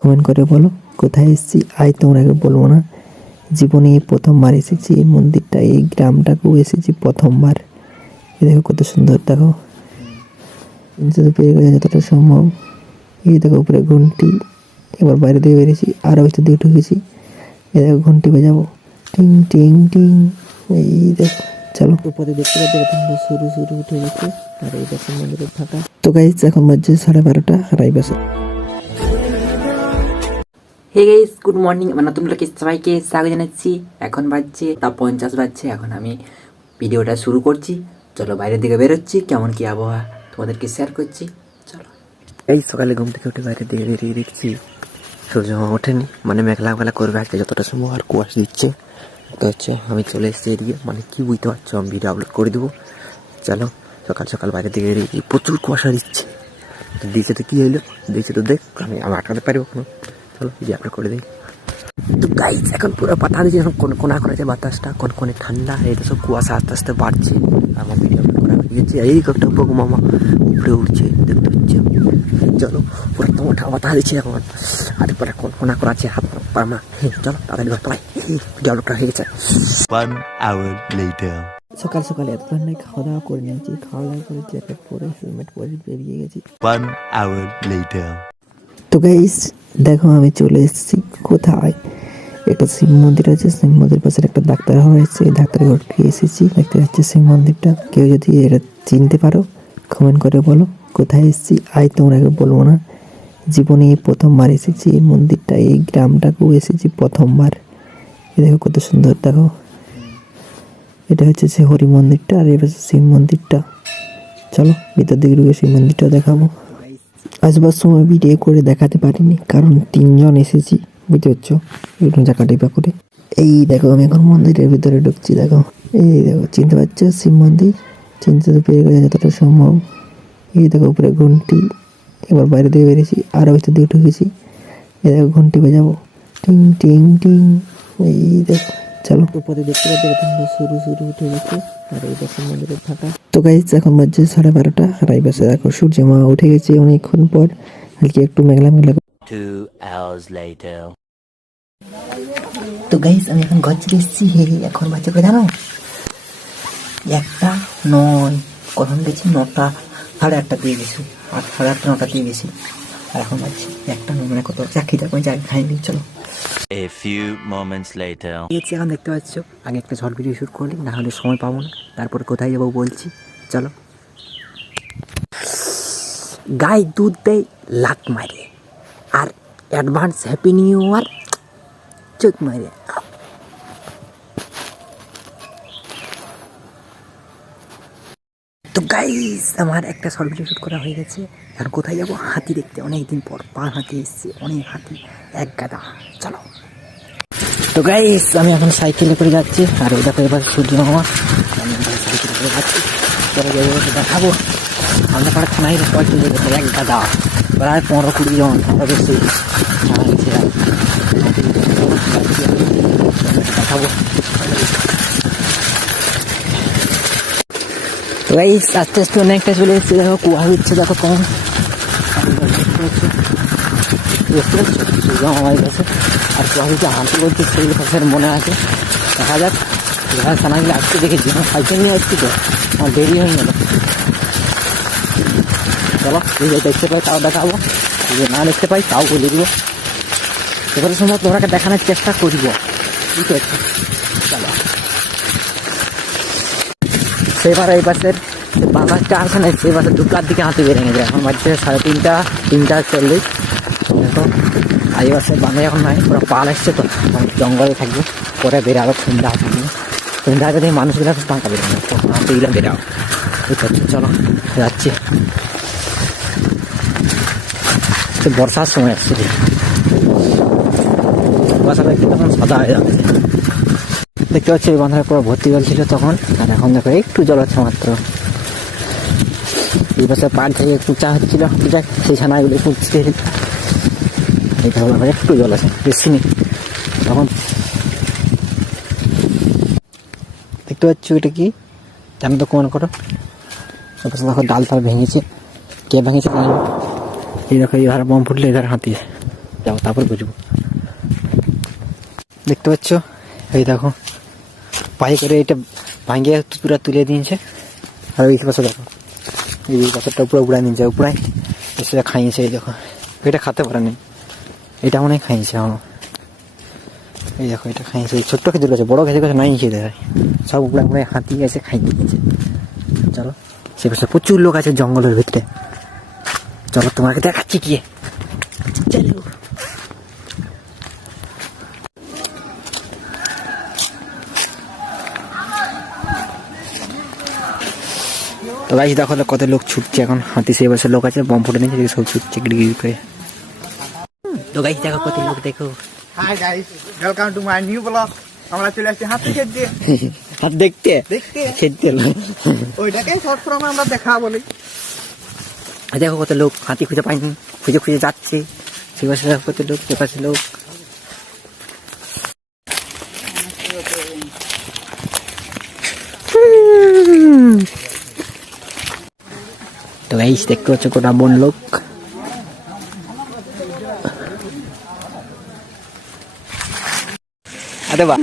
Comment করে বলো কোথায় এসেছি। আজ তোমাকে বলবো না, জীবনে এই প্রথমবার এসেছি এই মন্দিরটা, এই গ্রামটাকেও এসেছি প্রথমবার। এই দেখো কত সুন্দর, দেখো যদি পেয়ে গেছে যতটা সম্ভব। এই দেখো উপরে ঘন্টি, এবার বাইরে দিয়ে বেরিয়েছি, আরও ভিতর দিয়ে ঢুকেছি। এই দেখো ঘন্টি বাজাবো, টিং টিং টিং। এই দেখো চলো উপরে দেখতে পাচ্ছি এখন শুরু শুরু উঠে গেছে। আর এই পাশে মন্দিরের ফাঁকা। তো গাইস এখন বাজছে 12:30 আর এই পাশে। Hey guys, good morning. আমার নতুন ব্লগে সবাইকে স্বাগত জানাচ্ছি। এখন বাজছে 50 বাজছে, এখন আমি ভিডিওটা শুরু করছি। চলো বাইরের দিকে বেরোচ্ছি, কেমন কি আবহাওয়া তোমাদেরকে শেয়ার করছি। চলো। এই সকালে ঘুম থেকে উঠে বাইরের দিকে বেরিয়ে দেখছি সূর্য ওঠেনি, মানে মেঘলা মেঘলা করবে আজকে যতটা সম্ভব, আর কুয়াশা দিচ্ছে। তো হচ্ছে আমি চলে এসেছি এদিকে, মানে কি বুঝতে পারছো, আমি ভিডিও আপলোড করে দেবো। চলো সকাল সকাল বাইরের দিকে বেরিয়েছি, প্রচুর কুয়াশা দিচ্ছে। তো দিচ্ছে তো কী হইলো, দিচ্ছে তো দেখ, আমি আটকাতে পারবো কোনো। চলো ভিডিও আপলোড করে দিই। তো গাইস এখন পুরো বাতাস দিচ্ছে, এখন কোনা করেছে বাতাসটা, কোনে ঠান্ডা, এটা সব কুয়াশা আস্তে আস্তে বাড়ছে। আমার ভিডিও আপলোড করা হয়ে গেছে। এই একটা বগু মামা উপরে উঠছে, দেখতে হচ্ছে। চলো পুরো তোমার বাতাস দিচ্ছে এখন, আর পরে কোনা করা আছে হাত পা মা। চলো তাড়াতাড়ি ঘর পালাই, ভিডিও আপলোড করা হয়ে গেছে। 1 hour later. সকাল সকাল এত ঠান্ডায় খাওয়া দাওয়া করে নিয়েছি, খাওয়া দাওয়া করে জ্যাকেট পরে হেলমেট পরে বেরিয়ে গেছি। 1 hour later. তো গাইস দেখো আমি চলে এসেছি কোথায়, একটা শিব মন্দির আছে, শিব মন্দির পাশে একটা ডাক্তার ঘর আছে, এই ডাক্তার ঘরকে এসেছি দেখতে পাচ্ছি শিব মন্দিরটা। কেউ যদি এটা চিনতে পারো কমেন্ট করে বলো কোথায় এসেছি। আজ তোমাকে বলবো না, জীবনে এই প্রথমবার এসেছি এই মন্দিরটা, এই গ্রামটাকেও এসেছি প্রথমবার। এই দেখো কত সুন্দর, দেখো এটা হচ্ছে সে হরি মন্দিরটা, আর এবার শিব মন্দিরটা। চলো ভিতর দিকে ঢুকে শিব মন্দিরটা দেখাবো। আসবার সময় ভিডিও করে দেখাতে পারিনি, কারণ 3জন এসেছি, বুঝতে পারছো, একটু জায়গা টিপা করে। এই দেখো আমি এখন মন্দিরের ভিতরে ঢুকছি, দেখো এই দেখো চিনতে পারছো শিব মন্দির, চিনতে তো পেরে গেছে যতটা সম্ভব। এই দেখো উপরে ঘন্টি, এবার বাইরে দিয়ে বেরিয়েছি, আরও ভিতর দিয়ে ঢুকেছি। এই দেখো ঘন্টি বাজাবো, টিং টিং টিং। এই দেখো চলো উপরে দেখতে পাচ্ছি এখন শুরু শুরু উঠে গেছে। আর এই পাশে মন্দিরের ফাঁকা। তো গাইস এখন বাজছে 12:30 আর এই পাশে দেখো সূর্য মা উঠে গেছে অনেকক্ষণ পর, হালকা একটু মেঘলা মেঘলা। 2 hours later. তো গাইস আমি এখন ঘর ছেড়ে এসেছি। এখন বাজছে করে জানো, 1টা 9, কখন গেছি 9টা 8:30 দিয়ে গেছি, 8:30 9টা দিয়ে গেছি। আর এখন বাজছে 1টা 9, মানে কত চাকরিটা কোনো চাকরি খাইনি। চলো A few moments later. গেছি, এখন দেখতে পাচ্ছ। আগে একটা শর্ট ভিডিও শ্যুট করলি, না হলে সময় পাবো না। তারপরে কোথায় যাবো বলছি, চলো। গাই দুধ দেয় লাত মারে, আর অ্যাডভান্স হ্যাপি নিউ ইয়ার চোখ মারে। তো গাইস আমার একটা শর্ট ভিডিও শ্যুট করা হয়ে গেছে। আর কোথায় যাবো, হাতি দেখতে, অনেকদিন পর পা হাতি এসছে, অনেক হাতি, এক গাদা। চলো। তো গাইস আমি এখন সাইকেলে করে যাচ্ছি, আর ওই দেখো এবার সূর্য মামা, আমি সাইকেলে করে যাচ্ছি। চলো দেখাবো আমাদের পাড়া থানায় কয়েকটি এক গাদা, প্রায় 15-20 জন, আমরা বেশি দেখাবো। তো গাইস আস্তে আস্তে অনেকটা চলে এসেছে, দেখো কুয়া হচ্ছে, দেখো কম বুঝতে পারছো, সূর্য মামাই গেছে। আর কুয়া হচ্ছে হাঁটু করছে, সেই কথার মনে আছে। দেখা যাক, এবার থানাগুলো আসতে দেখেছি, আমার সাইকেল নিয়ে আসছি তো আমার দেরি হয়ে গেল। চলো যদি দেখতে পাই তাও দেখাবো, যদি না দেখতে পাই তাও বলে দিব। এবারে সময় তোমরাকে দেখানোর চেষ্টা করব, বুঝতে পারছো। চলো সেবার এই পাশের বাংলাটা আসে না, সেই পাশে 2টার দিকে হাঁটতে বেরিয়ে যায়। এখন বাজছে 3:30 দেখো। আর এই পাশে বাংলা এখন নাই, পুরো পাল এসছে তো, জঙ্গলে থাকবে, পরে বেরাবো সন্ধ্যা আসবে। সন্ধ্যা আগে থেকে মানুষগুলো ফাঁকা বেরোবে, হাঁটিগুলো বেরাও, বুঝতে পারছো। চলো যাচ্ছি, বর্ষার সময় আসছে, কুয়াশাটা একটু তখন সাদা হয়ে যাচ্ছে। দেখতে পাচ্ছি এই বাঁধার পুরো ভর্তি জল ছিল তখন, আর এখন দেখো একটু জল আছে মাত্র। এই পাশে পাড় থেকে একটু চা হচ্ছিল, সেই ছানাগুলো পুঁছতে, এইটা হলো একটু জল আছে, বেশি নেই। তখন দেখতে পাচ্ছ এটা কি জানো তো, কমেন্ট করো। দেখো ডাল টাল ভেঙেছে, কে ভেঙেছে জানো। এই দেখো এই ধারে বম ফুটলে, এধারে হাতি, যাও তারপর বুঝবো। দেখতে পাচ্ছ এই দেখো পায়ে করে এটা ভাঙিয়ে পুরো তুলে দিয়েছে। আর ওই পাশে দেখো এই পাথরটা পুরো উড়াই নিয়েছে, উপরাই এসে খাইয়েছে। এই দেখো এটা খেতে পারেনি, এটা মনে হয় খাইয়েছে আমার। এই দেখো এটা খাইয়েছে, ছোট্ট খেজুর গাছে, বড় খেজুর গাছে নাই খেতে হয়, সব উপরে উপরে হাতি এসে খাইয়ে দিয়েছে। চলো সে পাশে প্রচুর লোক আছে জঙ্গলের ভিতরে, চলো তোমাকে দেখাচ্ছি গিয়ে। চলো তো গাইস দেখো কত লোক ছুটছে এখন, হাতি সেই পাশে লোক আছে, বম ফুটে নিয়েছে, সব ছুটছে গিড়গিড় করে। তো গাইস দেখো কত লোক, দেখো hi guys, welcome to my new blog. আমরা চলে আসছি হাতি খেতে। হাত দেখতে দেখতে খেতে ওইটাকে শর্ট ফর্মে আমরা দেখা বলি। দেখো কত লোক, হাতি খুঁজে পাইনি, খুঁজে খুঁজে যাচ্ছে। সে পাশে দেখো কত লোক, সে পাশে লোক। তো গাইস দেখতে পাচ্ছ গোটা বন লোক। আরে বাহ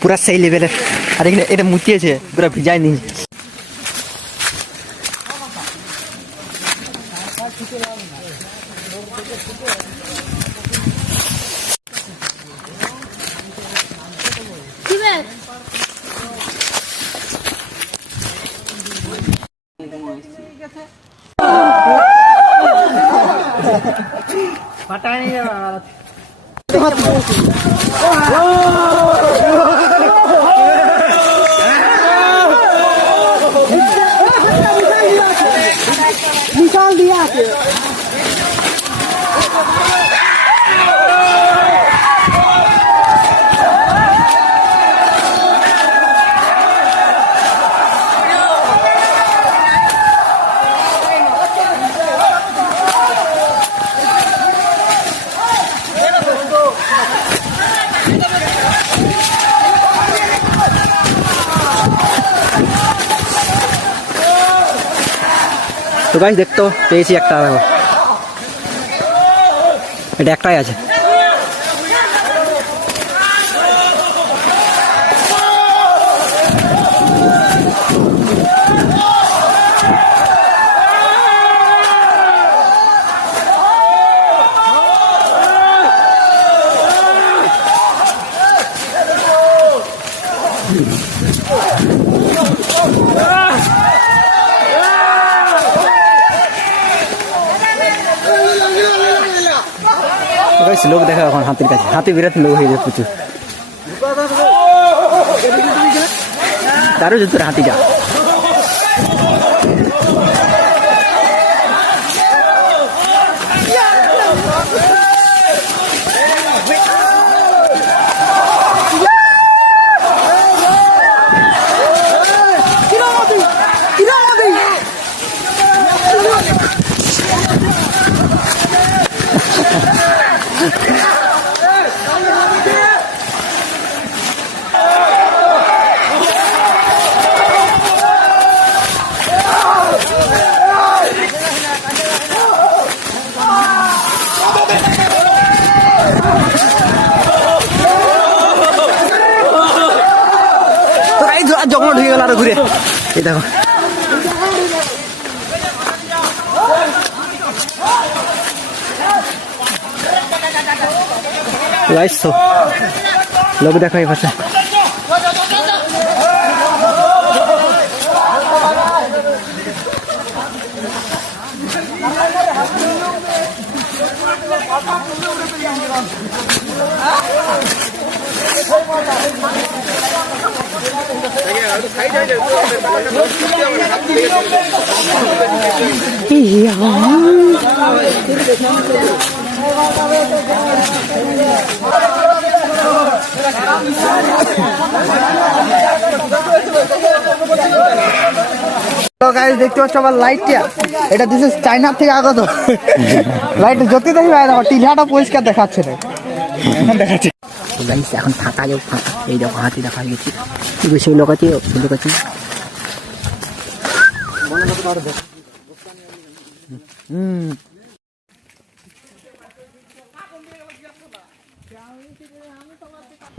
পুরা সেই লেভেলের। আর এখানে এটা মুতিয়েছে, পুরা ভিজাই নি। তো গাইস দেখতো পেয়েছি একটা, দেখো এটা একটাই আছে। লোক দেখা এখন হাতির কাছে, হাতি বিরাট লোক হয়ে যায় প্রচুর। তারও যদি হাতি যা জঙ্গল ঢুকে গেল আরো ঘুরে। এই দেখো লোক দেখো এই পাশে। দেখতে পাচ্ছ আমার লাইটটা, এটা দিছে চাইনা থেকে আগত। লাইট জ্যোতি দেখি দেখো টিলাটা পরিষ্কার দেখাচ্ছে না, এখন দেখাচ্ছে। এখন ফাঁকা যাও, ফাঁকা। এই দেখো হাতি দেখা গেছি, বেশি লোক আছে, লোক আছে।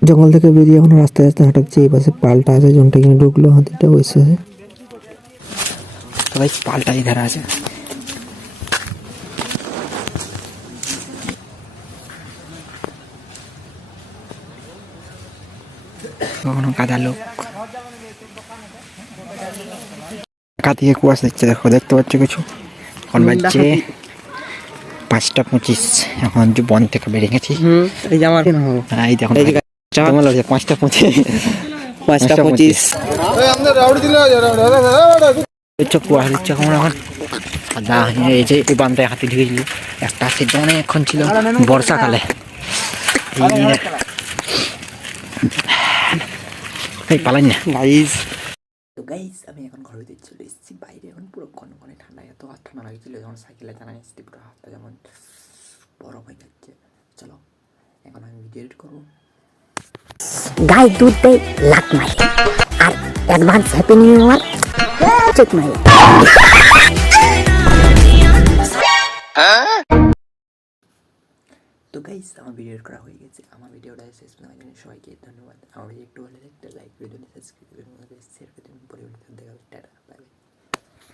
জঙ্গল থেকে বেরিয়ে এখন রাস্তায় রাস্তায় হাঁটাচ্ছে, এই পাশে পাল্টা আছে, জনটা কিনে ঢুকলো, হাতিটা বসে আছে। তো ভাই পাল্টা ইধার আছে। কখনো কাদা লোক ঢাকা থেকে কুয়াশা দিচ্ছে, দেখো দেখতে পাচ্ছ কিছু? এখন বাজছে 5:25, এখন যে বন থেকে বেরিয়ে গেছি। এই যে আমার এই দেখুন 5:25, 5:25 কুয়াশা দিচ্ছে এখন। এখন কাদা, এই যে এই বান্ধায় হাতি ঢুকেছিল, একটা হাতির তো অনেকক্ষণ ছিল বর্ষাকালে। এই পালাই না গাইস। তো গাইস আমি এখন ঘরে দিয়ে চলে এসেছি, বাইরে এখন পুরো কনকনে ঠান্ডা, এত আর ঠান্ডা লাগছিল যখন সাইকেলে চালানো এসেছি, পুরো হাতটা যেমন বরফ হয়ে যাচ্ছে। চলো এখন আমি ভিডিও এডিট করবো। গায়ে দুধ দেয় লাখ মাই আর advance happy new year check মাই। তো গাইস আমার ভিডিও এডিট করা হয়ে গেছে, আমার ভিডিওটা শেষ পর্যন্ত সবাইকে ধন্যবাদ। আমার একটু ভালো লাগলে লাইক, ভিডিওটি সাবস্ক্রাইব এবং শেয়ার করে দেবেন। পরবর্তীতে দেখা হবে, টাটা, বাই বাই।